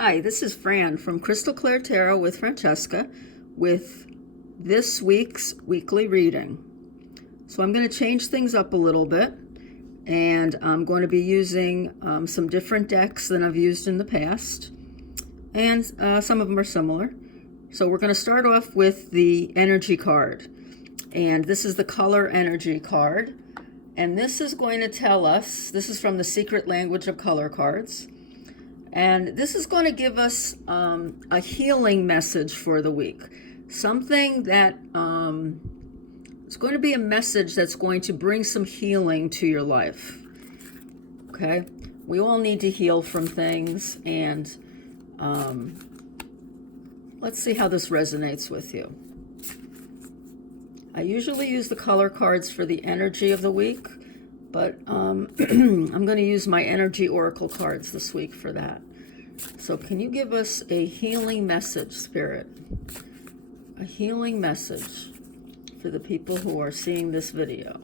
Hi, this is Fran from Crystal Clear Tarot with Francesca with this week's weekly reading. So I'm going to change things up a little bit, and I'm going to be using some different decks than I've used in the past, and some of them are similar. So we're going to start off with the energy card, and this is the color energy card, and this is going to tell us, this is from the Secret Language of Color cards. And this is going to give us a healing message for the week. Something that is going to be a message that's going to bring some healing to your life. Okay? We all need to heal from things, and let's see how this resonates with you. I usually use the color cards for the energy of the week, but I'm going to use my energy oracle cards this week for that. So can you give us a healing message, Spirit? A healing message for the people who are seeing this video.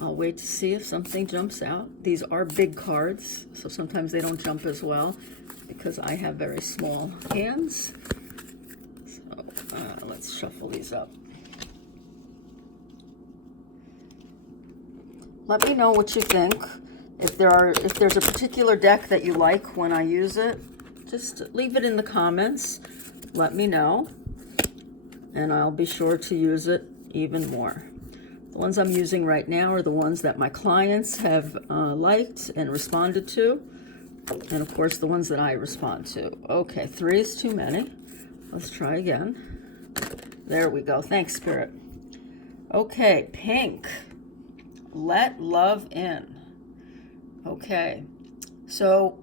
I'll wait to see if something jumps out. These are big cards, so sometimes they don't jump as well because I have very small hands. So let's shuffle these up. Let me know what you think. If there's a particular deck that you like when I use it, just leave it in the comments. Let me know, and I'll be sure to use it even more. The ones I'm using right now are the ones that my clients have liked and responded to, and of course the ones that I respond to. Okay, 3 is too many. Let's try again. There we go. Thanks, Spirit. Okay, pink. Let love in. Okay, so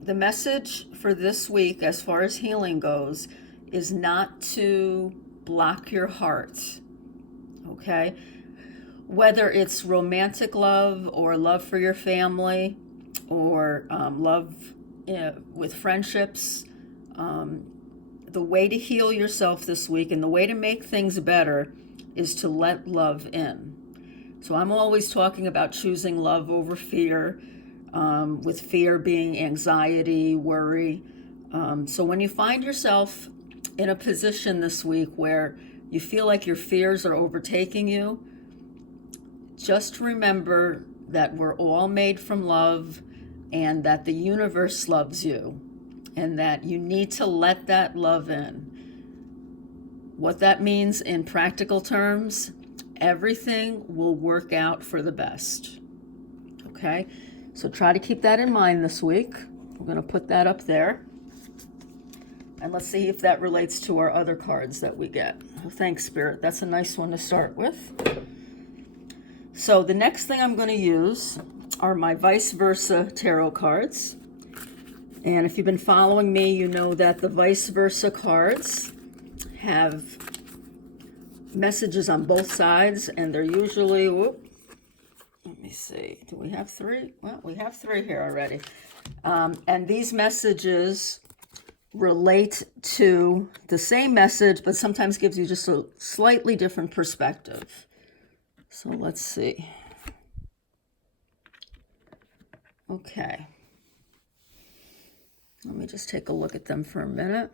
the message for this week as far as healing goes is not to block your heart, okay? Whether it's romantic love or love for your family or love with friendships, the way to heal yourself this week and the way to make things better is to let love in. So I'm always talking about choosing love over fear, with fear being anxiety, worry. So when you find yourself in a position this week where you feel like your fears are overtaking you, just remember that we're all made from love and that the universe loves you and that you need to let that love in. What that means in practical terms, everything will work out for the best. Okay, so try to keep that in mind this week. We're going to put that up there. And let's see if that relates to our other cards that we get. Oh, thanks, Spirit. That's a nice one to start with. So the next thing I'm going to use are my vice versa tarot cards. And if you've been following me, you know that the vice versa cards have messages on both sides, and they're usually, let me see, do we have 3? Well, we have 3 here already. And these messages relate to the same message, but sometimes gives you just a slightly different perspective. So let's see. Okay. Let me just take a look at them for a minute.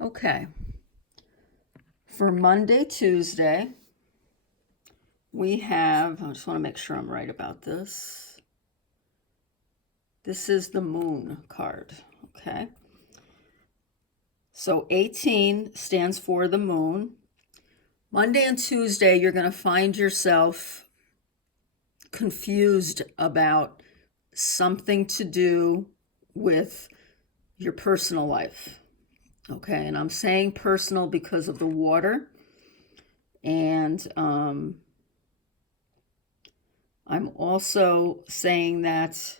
Okay, for Monday, Tuesday, we have, I just want to make sure I'm right about this. This is the Moon card, okay? So 18 stands for the Moon. Monday and Tuesday, you're going to find yourself confused about something to do with your personal life. Okay, and I'm saying personal because of the water, and I'm also saying that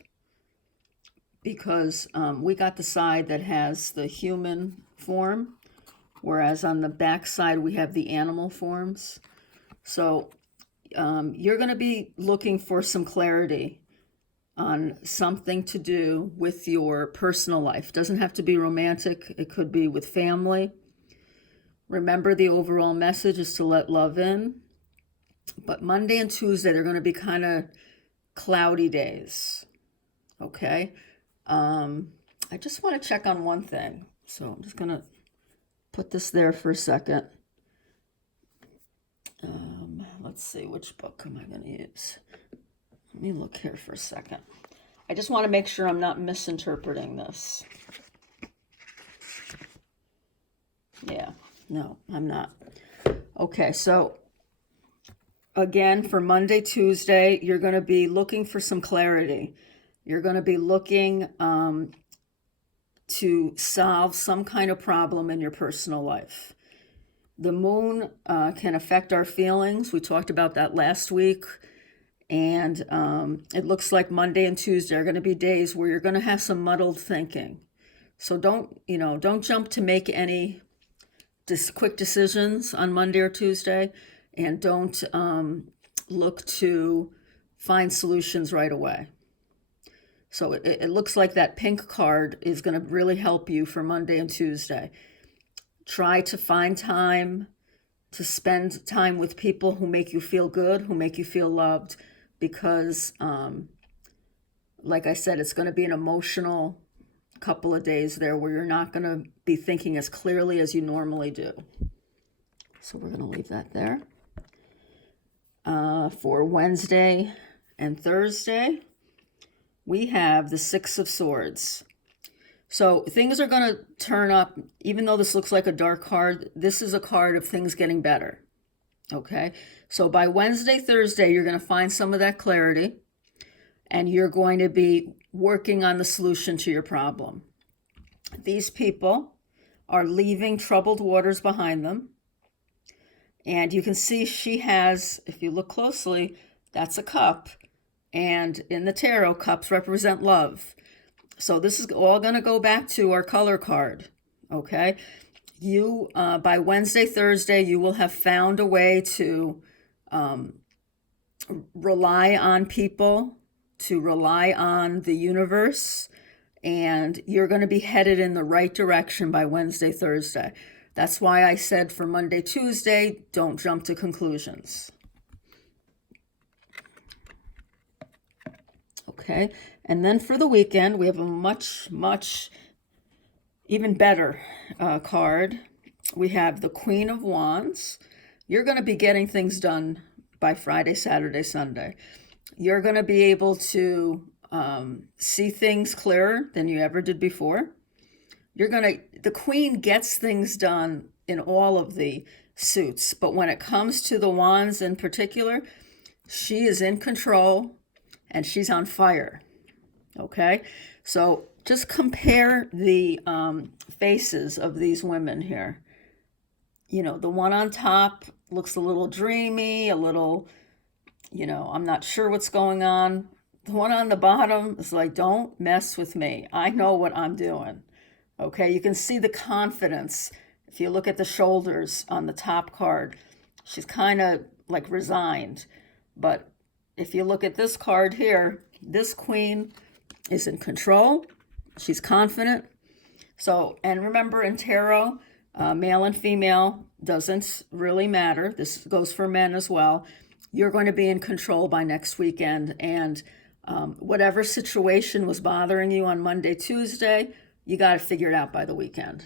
because we got the side that has the human form, whereas on the back side we have the animal forms. So you're going to be looking for some clarity on something to do with your personal life. Doesn't have to be romantic. It could be with family. Remember, the overall message is to let love in. But Monday and Tuesday, they're going to be kind of cloudy days. Okay. I just want to check on one thing. So I'm just going to put this there for a second. Let's see, which book am I going to use? Let me look here for a second. I just want to make sure I'm not misinterpreting this. Yeah, no, I'm not. Okay, so again, for Monday, Tuesday, you're going to be looking for some clarity. You're going to be looking to solve some kind of problem in your personal life. The moon can affect our feelings. We talked about that last week. And it looks like Monday and Tuesday are going to be days where you're going to have some muddled thinking. So don't jump to make any quick decisions on Monday or Tuesday, and don't look to find solutions right away. So it looks like that pink card is going to really help you for Monday and Tuesday. Try to find time to spend time with people who make you feel good, who make you feel loved, because like I said, it's going to be an emotional couple of days there where you're not going to be thinking as clearly as you normally do. So we're going to leave that there. For Wednesday and Thursday, we have the Six of Swords. So things are going to turn up, even though this looks like a dark card, this is a card of things getting better. Okay, so by Wednesday, Thursday, you're going to find some of that clarity, and you're going to be working on the solution to your problem. These people are leaving troubled waters behind them. And you can see she has, if you look closely, that's a cup. And in the tarot, cups represent love. So this is all going to go back to our color card, okay? You, by Wednesday, Thursday, you will have found a way to rely on people, to rely on the universe, and you're going to be headed in the right direction by Wednesday, Thursday. That's why I said for Monday, Tuesday, don't jump to conclusions. Okay, and then for the weekend, we have a much even better card. We have the Queen of Wands. You're going to be getting things done by Friday, Saturday, Sunday. You're going to be able to see things clearer than you ever did before. The Queen gets things done in all of the suits, but when it comes to the Wands in particular, she is in control and she's on fire. Okay, so just compare the faces of these women here. You know, the one on top looks a little dreamy, a little, I'm not sure what's going on. The one on the bottom is like, don't mess with me. I know what I'm doing. Okay, you can see the confidence. If you look at the shoulders on the top card, she's kind of like resigned. But if you look at this card here, this queen is in control. She's confident. So, and remember in tarot, male and female doesn't really matter. This goes for men as well. You're going to be in control by next weekend. And whatever situation was bothering you on Monday, Tuesday, you got to figure it out by the weekend.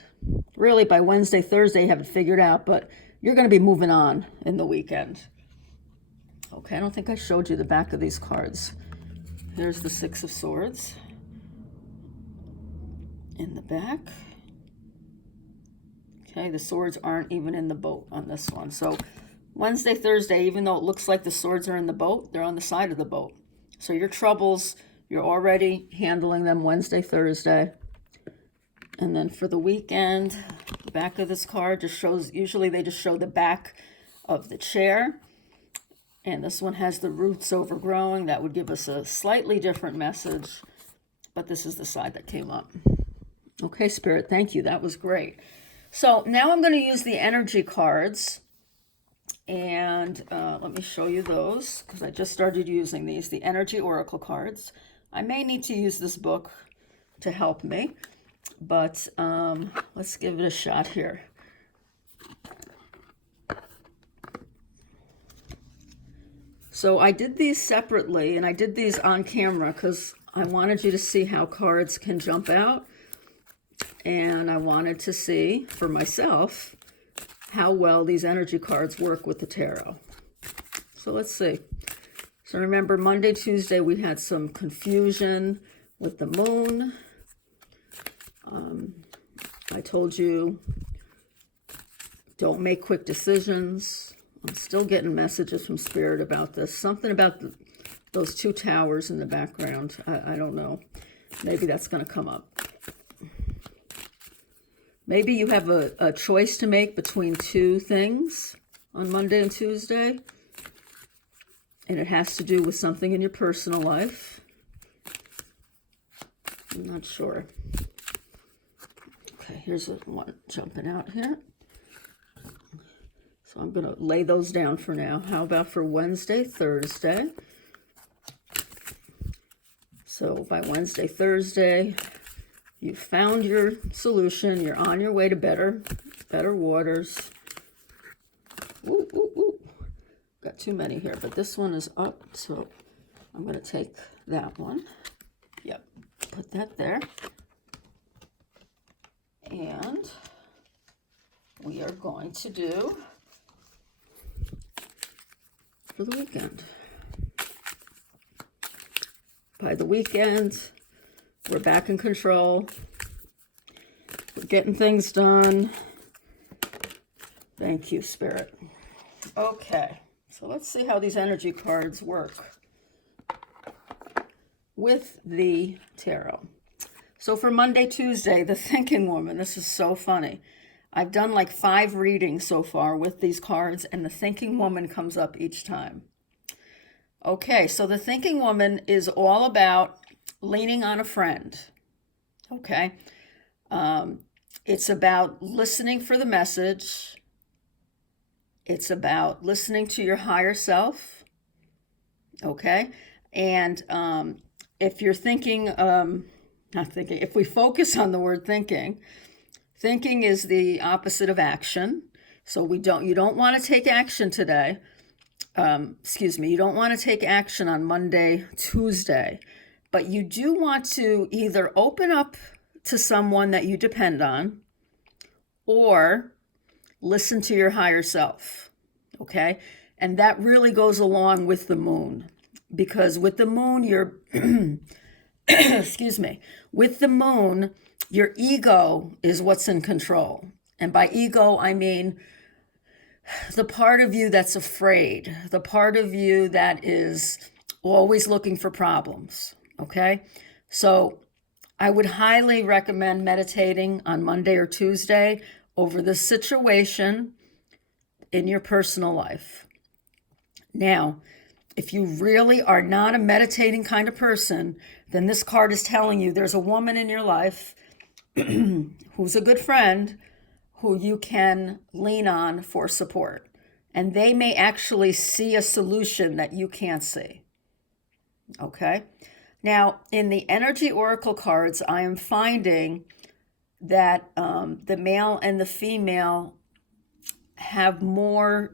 Really, by Wednesday, Thursday, you have it figured out, but you're going to be moving on in the weekend. Okay, I don't think I showed you the back of these cards. Here's the Six of Swords in the back. Okay, the swords aren't even in the boat on this one. So Wednesday, Thursday, even though it looks like the swords are in the boat, they're on the side of the boat. So your troubles, you're already handling them Wednesday, Thursday. And then for the weekend, the back of this card just shows, usually they just show the back of the chair. And this one has the roots overgrowing. That would give us a slightly different message. But this is the side that came up. Okay, Spirit, thank you. That was great. So now I'm going to use the energy cards. And let me show you those, because I just started using these, the energy oracle cards. I may need to use this book to help me, but let's give it a shot here. So I did these separately, and I did these on camera because I wanted you to see how cards can jump out, and I wanted to see for myself how well these energy cards work with the tarot. So let's see. So remember, Monday, Tuesday, we had some confusion with the moon. I told you, don't make quick decisions. I'm still getting messages from Spirit about this. Something about those two towers in the background. I don't know. Maybe that's going to come up. Maybe you have a choice to make between two things on Monday and Tuesday. And it has to do with something in your personal life. I'm not sure. Okay, here's one jumping out here. So I'm going to lay those down for now. How about for Wednesday, Thursday? So by Wednesday, Thursday, you found your solution. You're on your way to better waters. Ooh, ooh, ooh. Got too many here, but this one is up, so I'm going to take that one. Yep, put that there. And we are going to do for the weekend. By the weekend, we're back in control. We're getting things done. Thank you, Spirit. Okay, so let's see how these energy cards work with the tarot. So for Monday, Tuesday, the Thinking Woman, this is so funny. I've done like 5 readings so far with these cards, and the Thinking Woman comes up each time. Okay, so the Thinking Woman is all about leaning on a friend. Okay, it's about listening for the message. It's about listening to your higher self. Okay, and if you're thinking, if we focus on the word thinking is the opposite of action. So you don't want to take action today. You don't want to take action on Monday, Tuesday, but you do want to either open up to someone that you depend on or listen to your higher self, okay? And that really goes along with the moon, because with the moon, you're, with the moon, your ego is what's in control. And by ego, I mean the part of you that's afraid, the part of you that is always looking for problems, okay? So I would highly recommend meditating on Monday or Tuesday over the situation in your personal life. Now, if you really are not a meditating kind of person, then this card is telling you there's a woman in your life who's a good friend who you can lean on for support. And they may actually see a solution that you can't see. Okay? Now, in the energy oracle cards, I am finding that the male and the female have more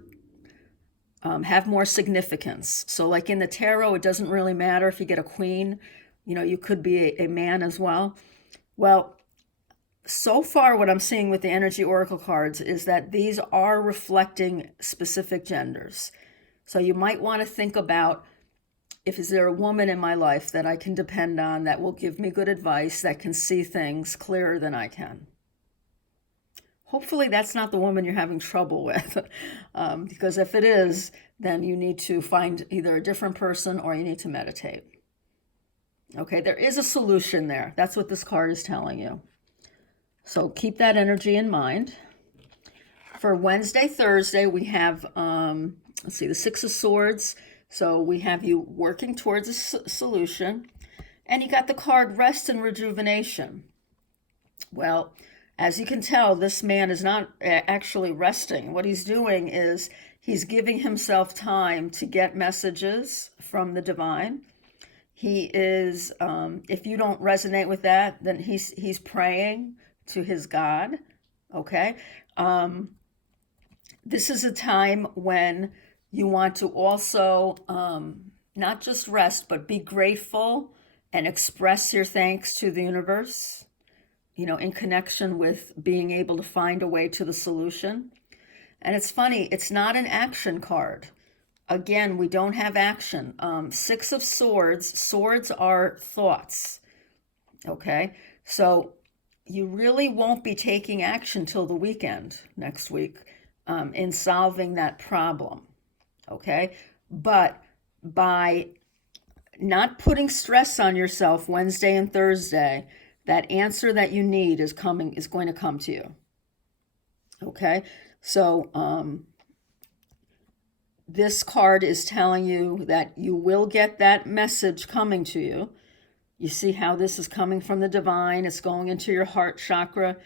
significance. So like in the tarot, it doesn't really matter if you get a queen. You could be a man as well. Well, so far what I'm seeing with the energy oracle cards is that these are reflecting specific genders. So you might want to think about, is there a woman in my life that I can depend on that will give me good advice, that can see things clearer than I can? Hopefully that's not the woman you're having trouble with, because if it is, then you need to find either a different person or you need to meditate. Okay, there is a solution there. That's what this card is telling you. So keep that energy in mind. For Wednesday, Thursday, we have, the Six of Swords. So we have you working towards a solution. And you got the card Rest and Rejuvenation. Well, as you can tell, this man is not actually resting. What he's doing is he's giving himself time to get messages from the divine. He is, if you don't resonate with that, then he's praying to his God, okay? This is a time when you want to also not just rest, but be grateful and express your thanks to the universe, in connection with being able to find a way to the solution. And it's funny, it's not an action card. Again, we don't have action. Six of Swords. Swords are thoughts. Okay? So you really won't be taking action till the weekend next week in solving that problem. Okay? But by not putting stress on yourself Wednesday and Thursday, that answer that you need is going to come to you. Okay? So this card is telling you that you will get that message coming to you. You see how this is coming from the divine. It's going into your heart chakra.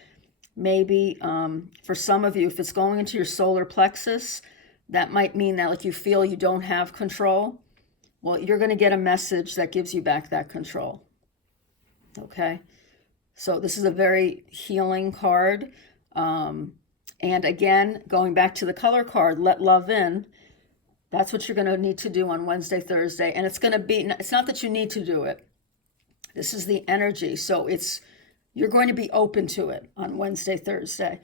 Maybe for some of you, if it's going into your solar plexus, that might mean that like you feel you don't have control. Well, you're going to get a message that gives you back that control. Okay? So this is a very healing card. And again, going back to the color card, Let Love In, that's what you're going to need to do on Wednesday, Thursday. And it's not that you need to do it. This is the energy. So you're going to be open to it on Wednesday, Thursday.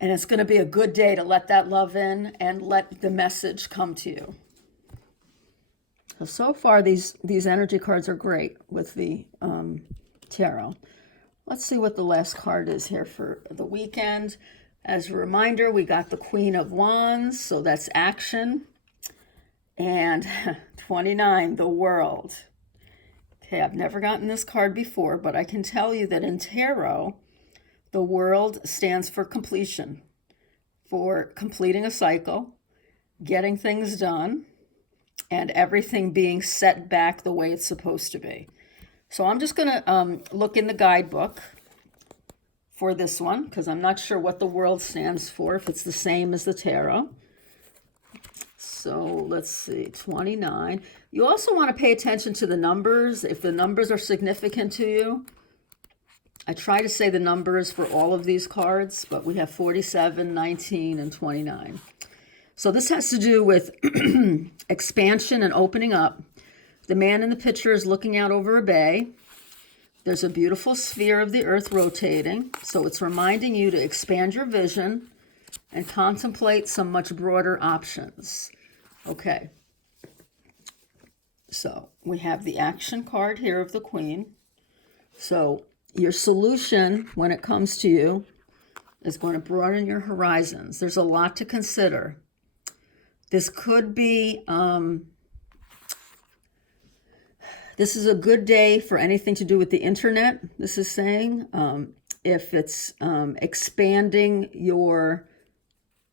And it's going to be a good day to let that love in and let the message come to you. So far, these energy cards are great with the tarot. Let's see what the last card is here for the weekend. As a reminder, we got the Queen of Wands, so that's action. And 29, the World. Okay, I've never gotten this card before, but I can tell you that in tarot, the World stands for completion, for completing a cycle, getting things done, and everything being set back the way it's supposed to be. So I'm just going to look in the guidebook for this one, because I'm not sure what the World stands for, if it's the same as the tarot. So let's see, 29. You also want to pay attention to the numbers, if the numbers are significant to you. I try to say the numbers for all of these cards, but we have 47, 19, and 29. So this has to do with expansion and opening up. The man in the picture is looking out over a bay. There's a beautiful sphere of the earth rotating. So it's reminding you to expand your vision and contemplate some much broader options. Okay. So we have the action card here of the Queen. So your solution when it comes to you is going to broaden your horizons. There's a lot to consider. This could be, this is a good day for anything to do with the internet, this is saying. If it's expanding your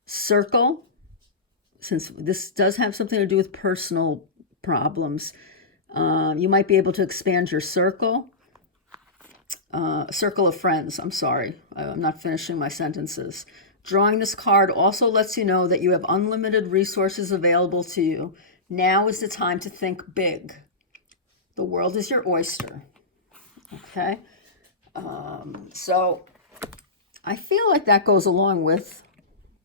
circle, since this does have something to do with personal problems, you might be able to expand your circle. Circle of friends, I'm sorry. I'm not finishing my sentences. Drawing this card also lets you know that you have unlimited resources available to you. Now is the time to think big. The world is your oyster. Okay? So I feel like that goes along with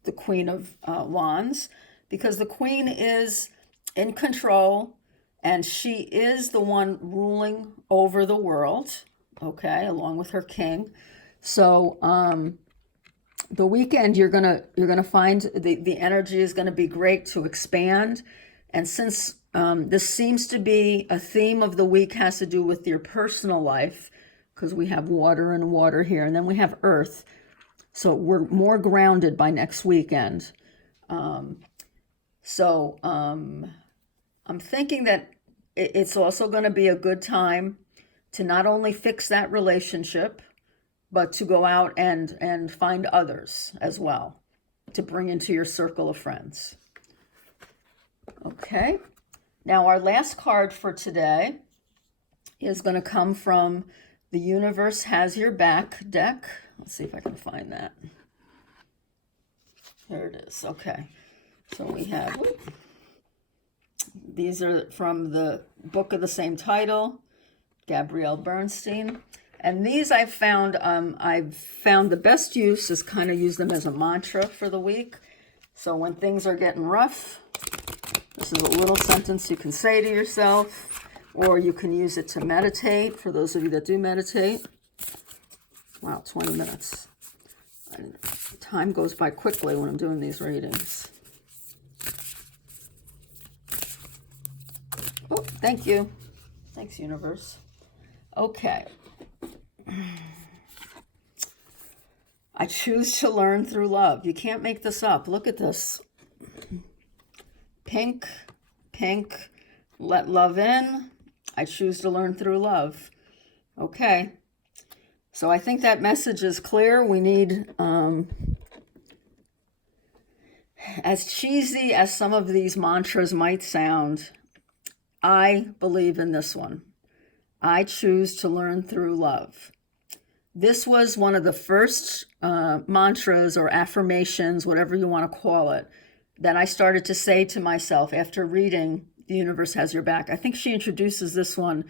the Queen of Wands, because the Queen is in control and she is the one ruling over the world, okay, along with her king. So the weekend you're gonna find the energy is gonna be great to expand. And since this seems to be a theme of the week has to do with your personal life, because we have water and water here, and then we have earth. So we're more grounded by next weekend. I'm thinking that it's also going to be a good time to not only fix that relationship, but to go out and find others as well, to bring into your circle of friends. Okay. Now our last card for today is going to come from the Universe Has Your Back deck. Let's see if I can find that. There it is. Okay. So we have, these are from the book of the same title, Gabrielle Bernstein. And these I've found the best use is kind of use them as a mantra for the week. So when things are getting rough, this is a little sentence you can say to yourself. or you can use it to meditate, for those of you that do meditate. Wow, 20 minutes. Time goes by quickly when I'm doing these readings. Oh, thank you. Thanks, universe. Okay. I choose to learn through love. You can't make this up. Look at this. Pink, pink, let love in. I choose to learn through love. Okay. So I think that message is clear. We need, as cheesy as some of these mantras might sound, I believe in this one. I choose to learn through love. This was one of the first mantras or affirmations, whatever you want to call it, that I started to say to myself after reading The Universe Has Your Back. I think she introduces this one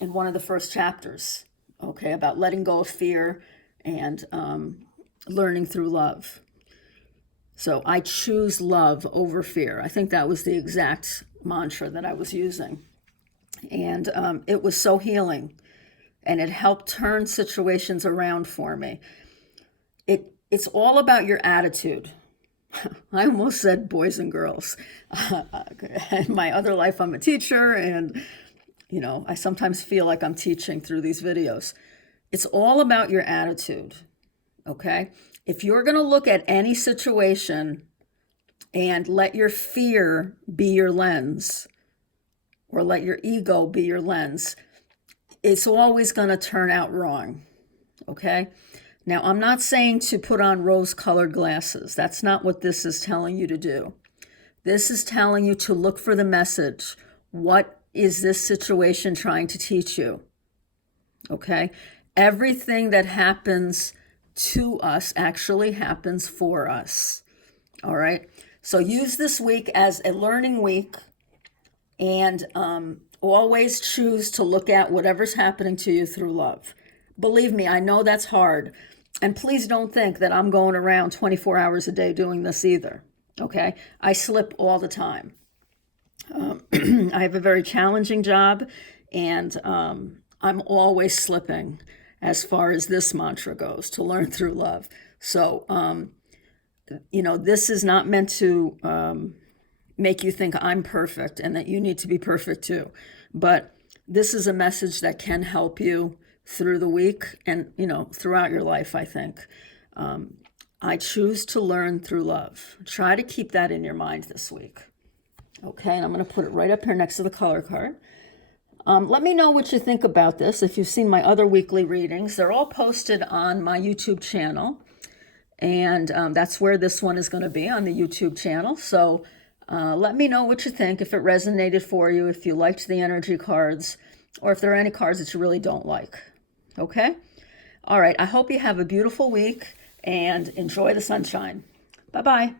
in one of the first chapters, okay, about letting go of fear and learning through love. So I choose love over fear. I think that was the exact mantra that I was using. And it was so healing. And it helped turn situations around for me. It's all about your attitude. I almost said boys and girls. In my other life, I'm a teacher, and you know, I sometimes feel like I'm teaching through these videos. It's all about your attitude, okay? If you're going to look at any situation and let your fear be your lens, or let your ego be your lens, it's always going to turn out wrong, okay? Now, I'm not saying to put on rose-colored glasses. That's not what this is telling you to do. This is telling you to look for the message. What is this situation trying to teach you? Okay? Everything that happens to us actually happens for us. All right? So use this week as a learning week, and always choose to look at whatever's happening to you through love. Believe me, I know that's hard. And please don't think that I'm going around 24 hours a day doing this either. Okay? I slip all the time. I have a very challenging job, and I'm always slipping as far as this mantra goes, to learn through love. So, you know, this is not meant to make you think I'm perfect and that you need to be perfect too. But this is a message that can help you through the week and, you know, throughout your life, I think. I choose to learn through love. Try to keep that in your mind this week. Okay, and I'm going to put it right up here next to the color card. Let me know what you think about this. If you've seen my other weekly readings, they're all posted on my YouTube channel. And that's where this one is going to be, on the YouTube channel. So let me know what you think, if it resonated for you, if you liked the energy cards, or if there are any cards that you really don't like. Okay? All right. I hope you have a beautiful week and enjoy the sunshine. Bye-bye.